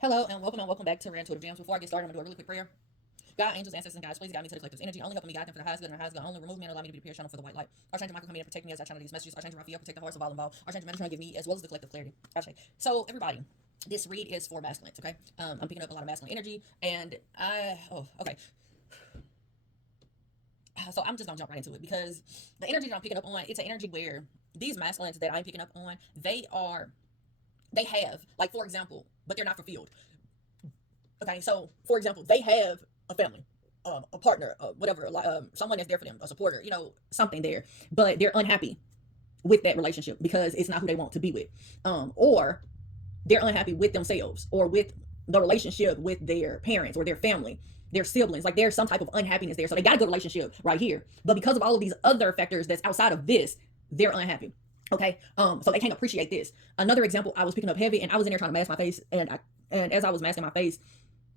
Hello and welcome back to Rare Gems. Before I get started, I'm gonna do a really quick prayer. God, angels, ancestors, and guys, please guide me to the collective's energy. Only helping me guide them for the highest good and the highest good. Only remove me and allow me to be the pure channel for the white light. Archangel Michael, come in and protect me as I channel these messages. Archangel Raphael, protect the hearts of all involved. Archangel Metatron, give me as well as the collective clarity. Okay. So everybody, this read is for masculines. Okay. I'm picking up a lot of masculine energy, and okay. So I'm just gonna jump right into it because the energy that I'm picking up on, it's an energy where these masculines that I'm picking up on, they have, like, for example, but they're not fulfilled. Okay, so for example, they have a family, a partner, whatever, like, someone that's there for them, a supporter, something there, but they're unhappy with that relationship because it's not who they want to be with, or they're unhappy with themselves or with the relationship with their parents or their family, their siblings. Like, there's some type of unhappiness there, so they got a good relationship right here, but because of all of these other factors that's outside of this, they're unhappy. Okay, so they can't appreciate this. Another example, I was picking up heavy, and I was in there trying to mask my face, and as I was masking my face,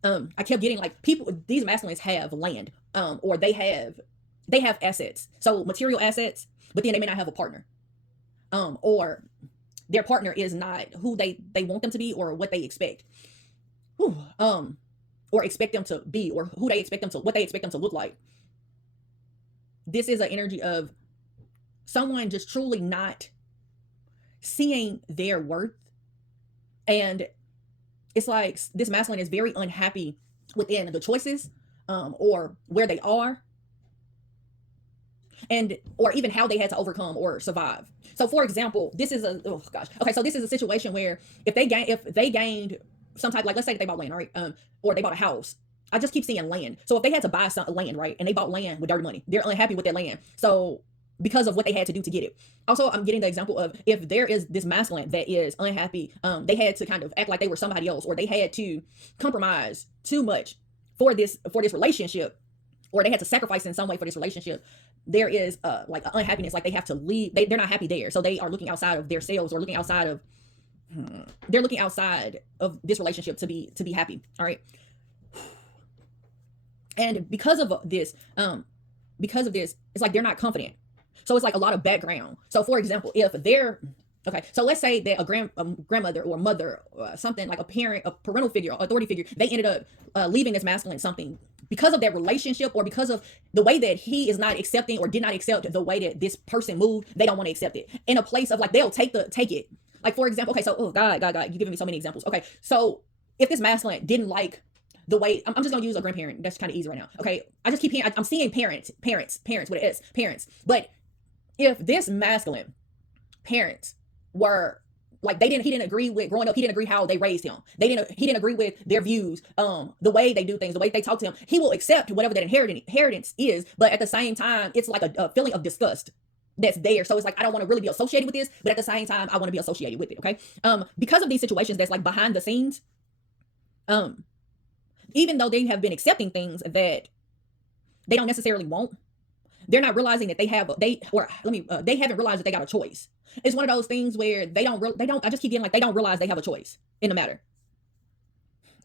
I kept getting, like, people, these masculines have land, or they have assets, so material assets, but then they may not have a partner, or their partner is not who they want them to be or what they expect, Whew, or expect them to be, or who they expect them to, what they expect them to look like. This is an energy of someone just truly not seeing their worth, and it's like this masculine is very unhappy within the choices, or where they are, and or even how they had to overcome or survive. So for example, this is a, oh gosh, okay, so this is a situation where if they gained some type, like, let's say that they bought land, right, or they bought a house. I just keep seeing land. So if they had to buy some land, right, and they bought land with dirty money, they're unhappy with that land, so because of what they had to do to get it. Also, I'm getting the example of, if there is this masculine that is unhappy, they had to kind of act like they were somebody else, or they had to compromise too much for this relationship, or they had to sacrifice in some way for this relationship. There is like an unhappiness, like they have to leave. They're not happy there, so they are looking outside of themselves, or looking outside of they're looking outside of this relationship to be happy. All right, and because of this, it's like they're not confident. So it's like a lot of background. So for example, if they're okay, so let's say that grandmother or mother, something like a parent, a parental figure, authority figure, they ended up leaving this masculine something because of their relationship, or because of the way that he is not accepting or did not accept the way that this person moved. They don't want to accept it, in a place of, like, they'll take it. Like, for example, okay, so, oh God, you're giving me so many examples. Okay, so if this masculine didn't like the way, I'm just gonna use a grandparent. That's kind of easy right now. Okay, I just keep hearing, I'm seeing parents with an S, parents. But if this masculine parents were like, he didn't agree with growing up, he didn't agree how they raised him, he didn't agree with their views, the way they do things, the way they talk to him, he will accept whatever that inheritance is, but at the same time, it's like a feeling of disgust that's there. So it's like, I don't want to really be associated with this, but at the same time, I want to be associated with it. Okay, because of these situations that's like behind the scenes, um even though they have been accepting things that they don't necessarily want, they're not realizing that they haven't realized that they got a choice. It's one of those things where I just keep getting, like, they don't realize they have a choice in the matter.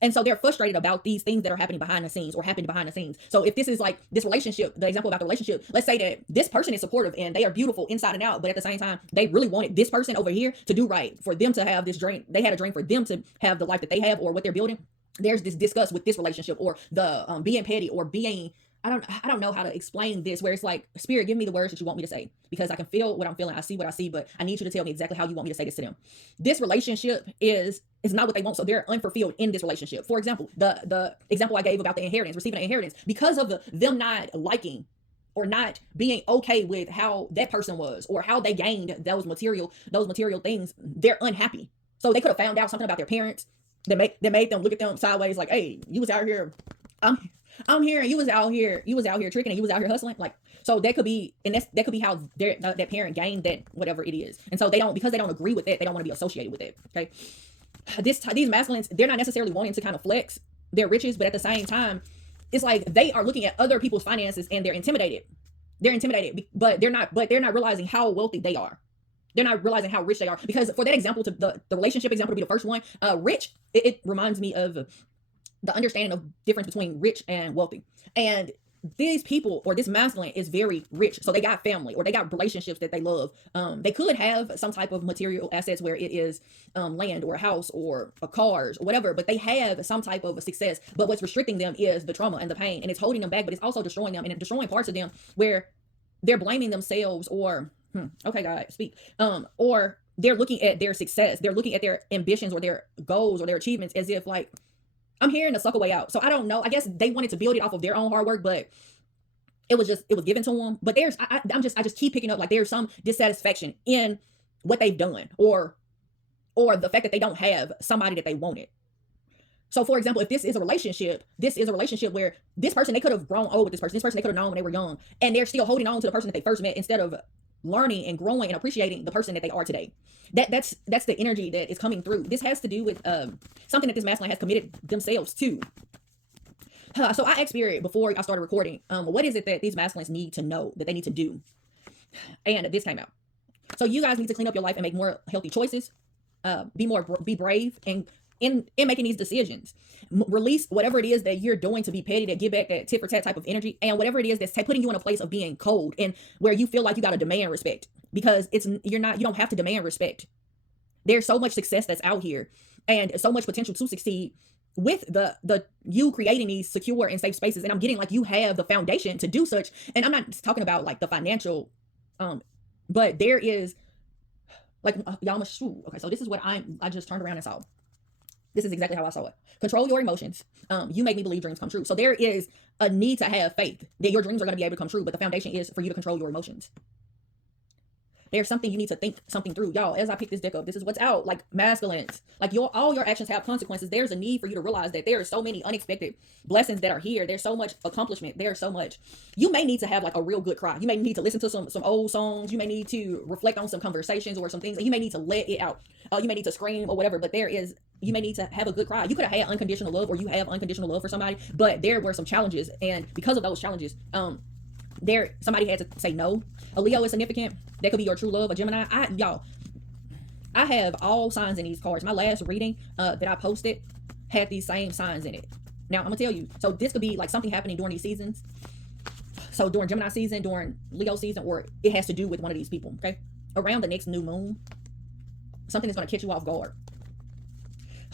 And so they're frustrated about these things that are happening behind the scenes, or happened behind the scenes. So if this is like this relationship, the example about the relationship, let's say that this person is supportive and they are beautiful inside and out, but at the same time, they really wanted this person over here to do right, for them to have this dream. They had a dream for them to have the life that they have, or what they're building. There's this disgust with this relationship, or the being petty, or being, I don't know how to explain this, where it's like, Spirit, give me the words that you want me to say, because I can feel what I'm feeling, I see what I see, but I need you to tell me exactly how you want me to say this to them. This relationship is not what they want, so they're unfulfilled in this relationship. For example, the example I gave about the inheritance, receiving an inheritance, because of them not liking or not being okay with how that person was, or how they gained those material things, they're unhappy. So they could have found out something about their parents that made them look at them sideways, like, hey, you was out here, I'm here, and you was out here tricking, and you was out here hustling. Like, so that could be, and that could be how that parent gained that, whatever it is. And so because they don't agree with that, they don't want to be associated with it. Okay, these masculines, they're not necessarily wanting to kind of flex their riches, but at the same time, it's like they are looking at other people's finances and they're intimidated. But they're not realizing how wealthy they are. They're not realizing how rich they are. Because for that example, to the relationship example to be the first one, rich, it reminds me of the understanding of difference between rich and wealthy. And these people or this masculine is very rich, so they got family or they got relationships that they love. They could have some type of material assets where it is land or a house or a cars or whatever, but they have some type of a success. But what's restricting them is the trauma and the pain, and it's holding them back, but it's also destroying them and destroying parts of them where they're blaming themselves or okay, God, speak. Or they're looking at their success, they're looking at their ambitions or their goals or their achievements as if like, I'm hearing to suck a way out. So I don't know. I guess they wanted to build it off of their own hard work, but it was given to them. But I just keep picking up like there's some dissatisfaction in what they've done or the fact that they don't have somebody that they wanted. So for example, if this is a relationship where this person, they could have grown old with this person they could have known when they were young, and they're still holding on to the person that they first met instead of learning and growing and appreciating the person that they are today. That's the energy that is coming through. This has to do with something that this masculine has committed themselves to. So I asked Spirit before I started recording, what is it that these masculines need to know, that they need to do? And this came out. So you guys need to clean up your life and make more healthy choices. Be brave and in making these decisions. Release whatever it is that you're doing to be petty, to give back that tit for tat type of energy, and whatever it is that's putting you in a place of being cold and where you feel like you got to demand respect, because you don't have to demand respect. There's so much success that's out here and so much potential to succeed with the you creating these secure and safe spaces. And I'm getting like you have the foundation to do such. And I'm not talking about like the financial, but there is like y'all must. Okay, so this is what I just turned around and saw. This is exactly how I saw it. Control your emotions. You make me believe dreams come true. So there is a need to have faith that your dreams are going to be able to come true, but the foundation is for you to control your emotions. There's something you need to think something through. Y'all, as I pick this deck up, this is what's out. Like masculines, like all your actions have consequences. There's a need for you to realize that there are so many unexpected blessings that are here. There's so much accomplishment. There's so much. You may need to have like a real good cry. You may need to listen to some old songs. You may need to reflect on some conversations or some things. And you may need to let it out. You may need to scream or whatever, but you may need to have a good cry. You could have had unconditional love, or you have unconditional love for somebody, but there were some challenges. And because of those challenges, somebody had to say no. A Leo is significant. That could be your true love. A Gemini. I have all signs in these cards. My last reading that I posted had these same signs in it. Now I'm gonna tell you. So this could be like something happening during these seasons. So during Gemini season, during Leo season, or it has to do with one of these people. Okay, around the next new moon, something is gonna catch you off guard.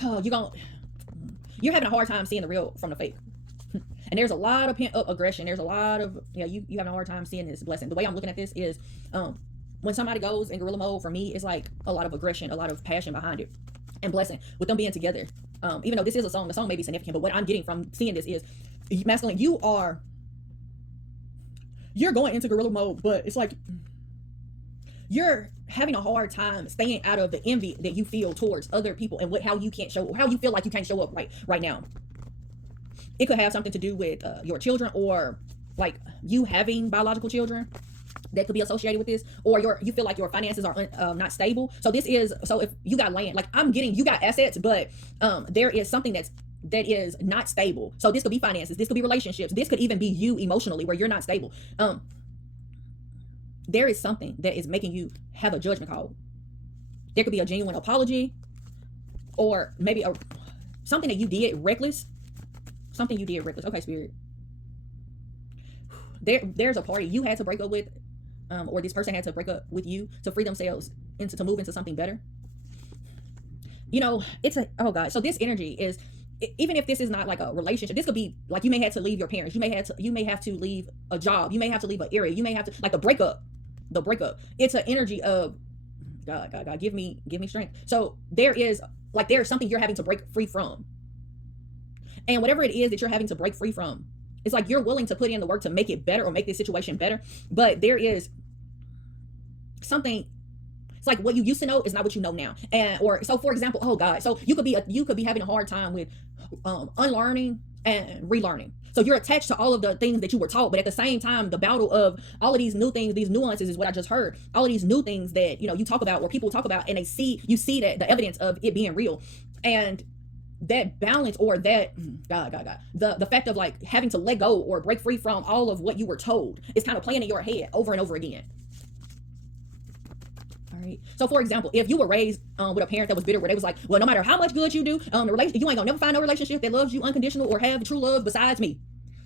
Oh, you're having a hard time seeing the real from the fake. And there's a lot of pent up aggression. There's a lot of, you having a hard time seeing this blessing. The way I'm looking at this is when somebody goes in gorilla mode, for me, it's like a lot of aggression, a lot of passion behind it, and blessing with them being together. Even though this is a song, the song may be significant, but what I'm getting from seeing this is masculine, you're going into gorilla mode, but it's like you're having a hard time staying out of the envy that you feel towards other people and how you feel like you can't show up right now. It could have something to do with your children, or like you having biological children that could be associated with this, or you feel like your finances are not stable. So if you got land, like I'm getting, you got assets, but there is something that is not stable. So this could be finances, this could be relationships, this could even be you emotionally where you're not stable. There is something that is making you have a judgment call. There could be a genuine apology, or maybe something that you did reckless. Something you did reckless. Okay, Spirit. There's a party you had to break up with, or this person had to break up with you to free themselves to move into something better. Oh God. So this energy is, even if this is not like a relationship, this could be like you may have to leave your parents. You may have to leave a job. You may have to leave an area. You may have to, like the breakup. It's an energy of God, give me strength. So there's something you're having to break free from. And whatever it is that you're having to break free from, it's like you're willing to put in the work to make it better or make this situation better. But there is something, it's like what you used to know is not what you know now. So for example, oh God, so you could be having a hard time with unlearning and relearning. So you're attached to all of the things that you were taught, but at the same time, the battle of all of these new things, these nuances is what I just heard. All of these new things that you talk about, or people talk about, and you see that the evidence of it being real. And that balance, or that the fact of like having to let go or break free from all of what you were told is kind of playing in your head over and over again. All right. So for example, if you were raised with a parent that was bitter, where they was like, well, no matter how much good you do, you ain't gonna never find no relationship that loves you unconditional or have true love besides me.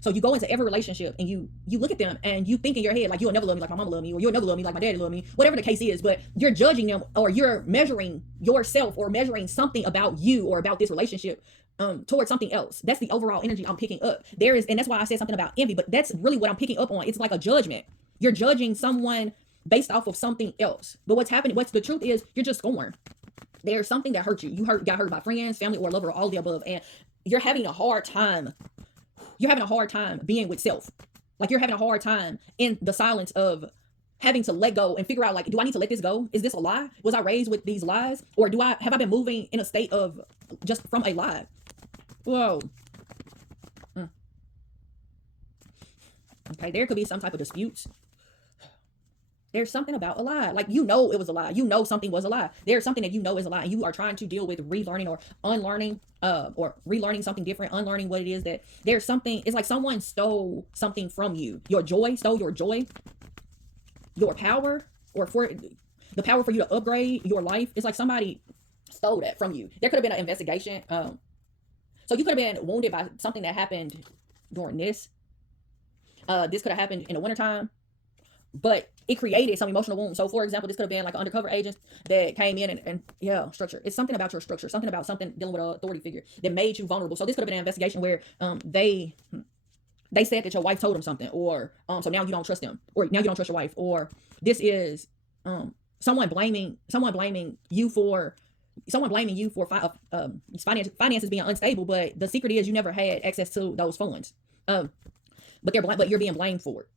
So you go into every relationship and you look at them and you think in your head like, you'll never love me like my mama loved me, or you'll never love me like my daddy loved me, whatever the case is. But you're judging them, or you're measuring yourself or measuring something about you or about this relationship towards something else. That's the overall energy I'm picking up. And that's why I said something about envy, but that's really what I'm picking up on. It's like a judgment. You're judging someone based off of something else. But what's the truth is, you're just scorned. There's something that hurt you. Got hurt by friends, family, or lover, or all the above, and you're having a hard time. You're having a hard time being with self. Like, you're having a hard time in the silence of having to let go and figure out, like, do I need to let this go? Is this a lie? Was I raised with these lies? Or have I been moving in a state of just from a lie? Whoa. Okay, there could be some type of disputes. There's something about a lie. Like, it was a lie. Something was a lie. There's something that is a lie. And you are trying to deal with relearning or unlearning, or relearning something different, unlearning what it is that there's something. It's like someone stole something from you. Stole your joy, your power, or for the power for you to upgrade your life. It's like somebody stole that from you. There could have been an investigation. So you could have been wounded by something that happened during this. This could have happened in the wintertime. But it created some emotional wounds. So, for example, this could have been like an undercover agent that came in and structure. It's something about your structure, something dealing with an authority figure that made you vulnerable. So this could have been an investigation where they said that your wife told them something, or so now you don't trust them, or now you don't trust your wife, or this is someone blaming you for finances being unstable, but the secret is you never had access to those funds. But you're being blamed for it.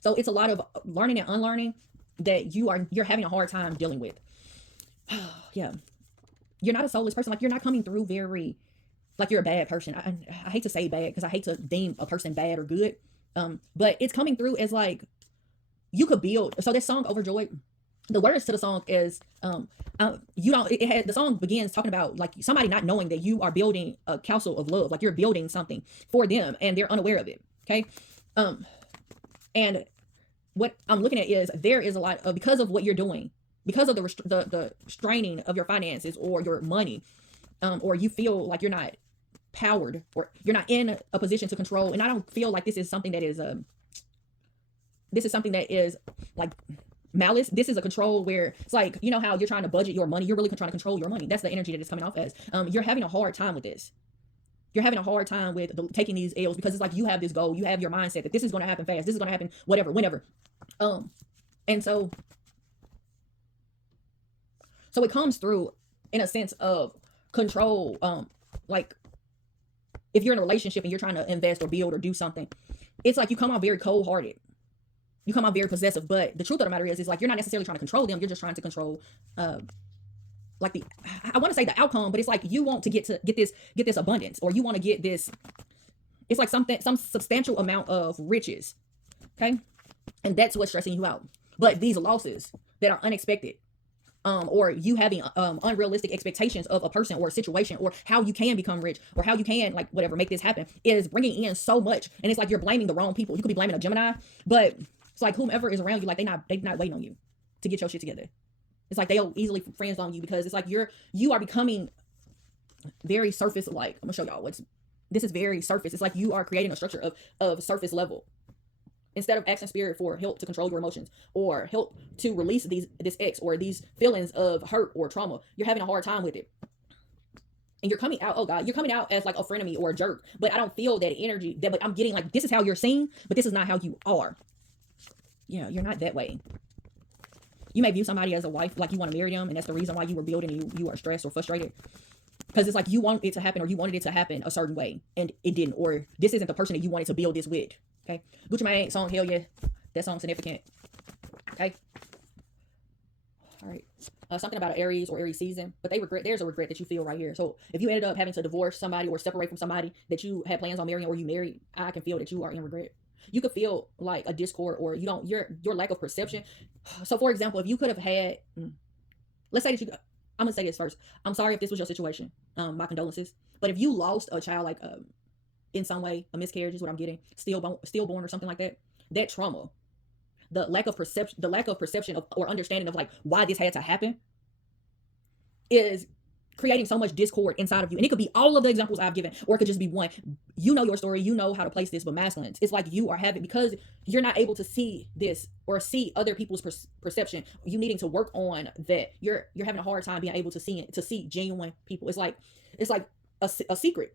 So it's a lot of learning and unlearning that you're having a hard time dealing with. Yeah. You're not a soulless person. Like, you're not coming through very, like, you're a bad person. I hate to say bad because I hate to deem a person bad or good. But it's coming through as like, you could build. So this song, Overjoyed, the words to the song is, the song begins talking about like somebody not knowing that you are building a castle of love. Like, you're building something for them and they're unaware of it. Okay. And what I'm looking at is there is a lot of, because of what you're doing, because of the straining of your finances or your money, or you feel like you're not powered or you're not in a position to control. And I don't feel like this is something that is like malice. This is a control where it's like, you know how you're trying to budget your money. You're really trying to control your money. That's the energy that it's coming off as. You're having a hard time with this. You're having a hard time with taking these L's because it's like you have this goal, you have your mindset that this is going to happen fast, this is going to happen whatever, whenever. And so it comes through in a sense of control. Like, if you're in a relationship and you're trying to invest or build or do something, it's like you come out very cold-hearted. You come out very possessive, but the truth of the matter is like you're not necessarily trying to control them. You're just trying to control, like I want to say the outcome, but it's like you want to get this abundance, or you want to get this. It's like some substantial amount of riches, okay, and that's what's stressing you out. But these losses that are unexpected, or you having unrealistic expectations of a person or a situation, or how you can become rich, or how you can like whatever make this happen, is bringing in so much, and it's like you're blaming the wrong people. You could be blaming a Gemini, but it's like whomever is around you, like they not waiting on you to get your shit together. It's like they'll easily friends on you because it's like you are becoming very surface like. I'm gonna show y'all this is very surface. It's like you are creating a structure of surface level. Instead of asking spirit for help to control your emotions or help to release this X or these feelings of hurt or trauma, you're having a hard time with it. And you're coming out, oh God, you're coming out as like a frenemy or a jerk. But I don't feel that energy but I'm getting like, this is how you're seen, but this is not how you are. Yeah, you're not that way. You may view somebody as a wife, like you want to marry them, and that's the reason why you were building, you are stressed or frustrated. Because it's like you want it to happen, or you wanted it to happen a certain way, and it didn't, or this isn't the person that you wanted to build this with. Okay, Gucci Mane song, hell yeah, that song's significant. Okay, all right, something about an Aries or Aries season, but there's a regret that you feel right here. So if you ended up having to divorce somebody or separate from somebody that you had plans on marrying, or you married, I can feel that you are in regret. You could feel like a discord, or your lack of perception. So for example, if you could have had, let's say that I'm gonna say this first. I'm sorry if this was your situation. My condolences. But if you lost a child, like in some way, a miscarriage is what I'm getting, stillborn or something like that, that trauma, the lack of perception or understanding of like why this had to happen is creating so much discord inside of you. And it could be all of the examples I've given, or it could just be one. You know your story, you know how to place this, but masculines, it's like you are having, because you're not able to see this or see other people's perception, you needing to work on that. You're having a hard time being able to see genuine people. It's like a secret.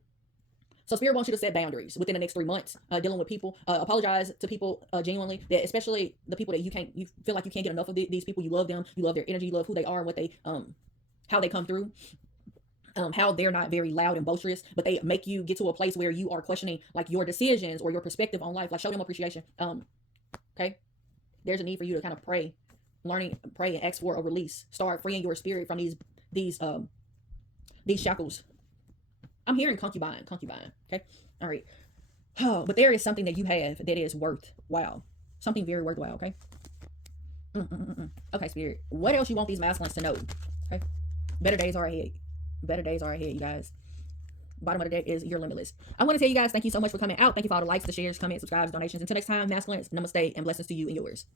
So Spirit wants you to set boundaries within the next 3 months, dealing with people. Apologize to people genuinely, that especially the people that you feel like you can't get enough of these people. You love them, you love their energy, you love who they are and what they how they come through. How they're not very loud and boisterous, but they make you get to a place where you are questioning like your decisions or your perspective on life. Like, show them appreciation. Okay, there's a need for you to kind of pray and ask for a release. Start freeing your spirit from these shackles. I'm hearing concubine. Okay, all right. Oh, but there is something that you have that is worthwhile. Something very worthwhile. Okay. Okay, Spirit. What else you want these masculines to know? Okay. Better days are ahead. Better days are ahead, you guys. Bottom of the deck is you're limitless. I want to tell you guys, thank you so much for coming out. Thank you for all the likes, the shares, comments, subscribes, donations. Until next time, masculines, namaste, and blessings to you and yours.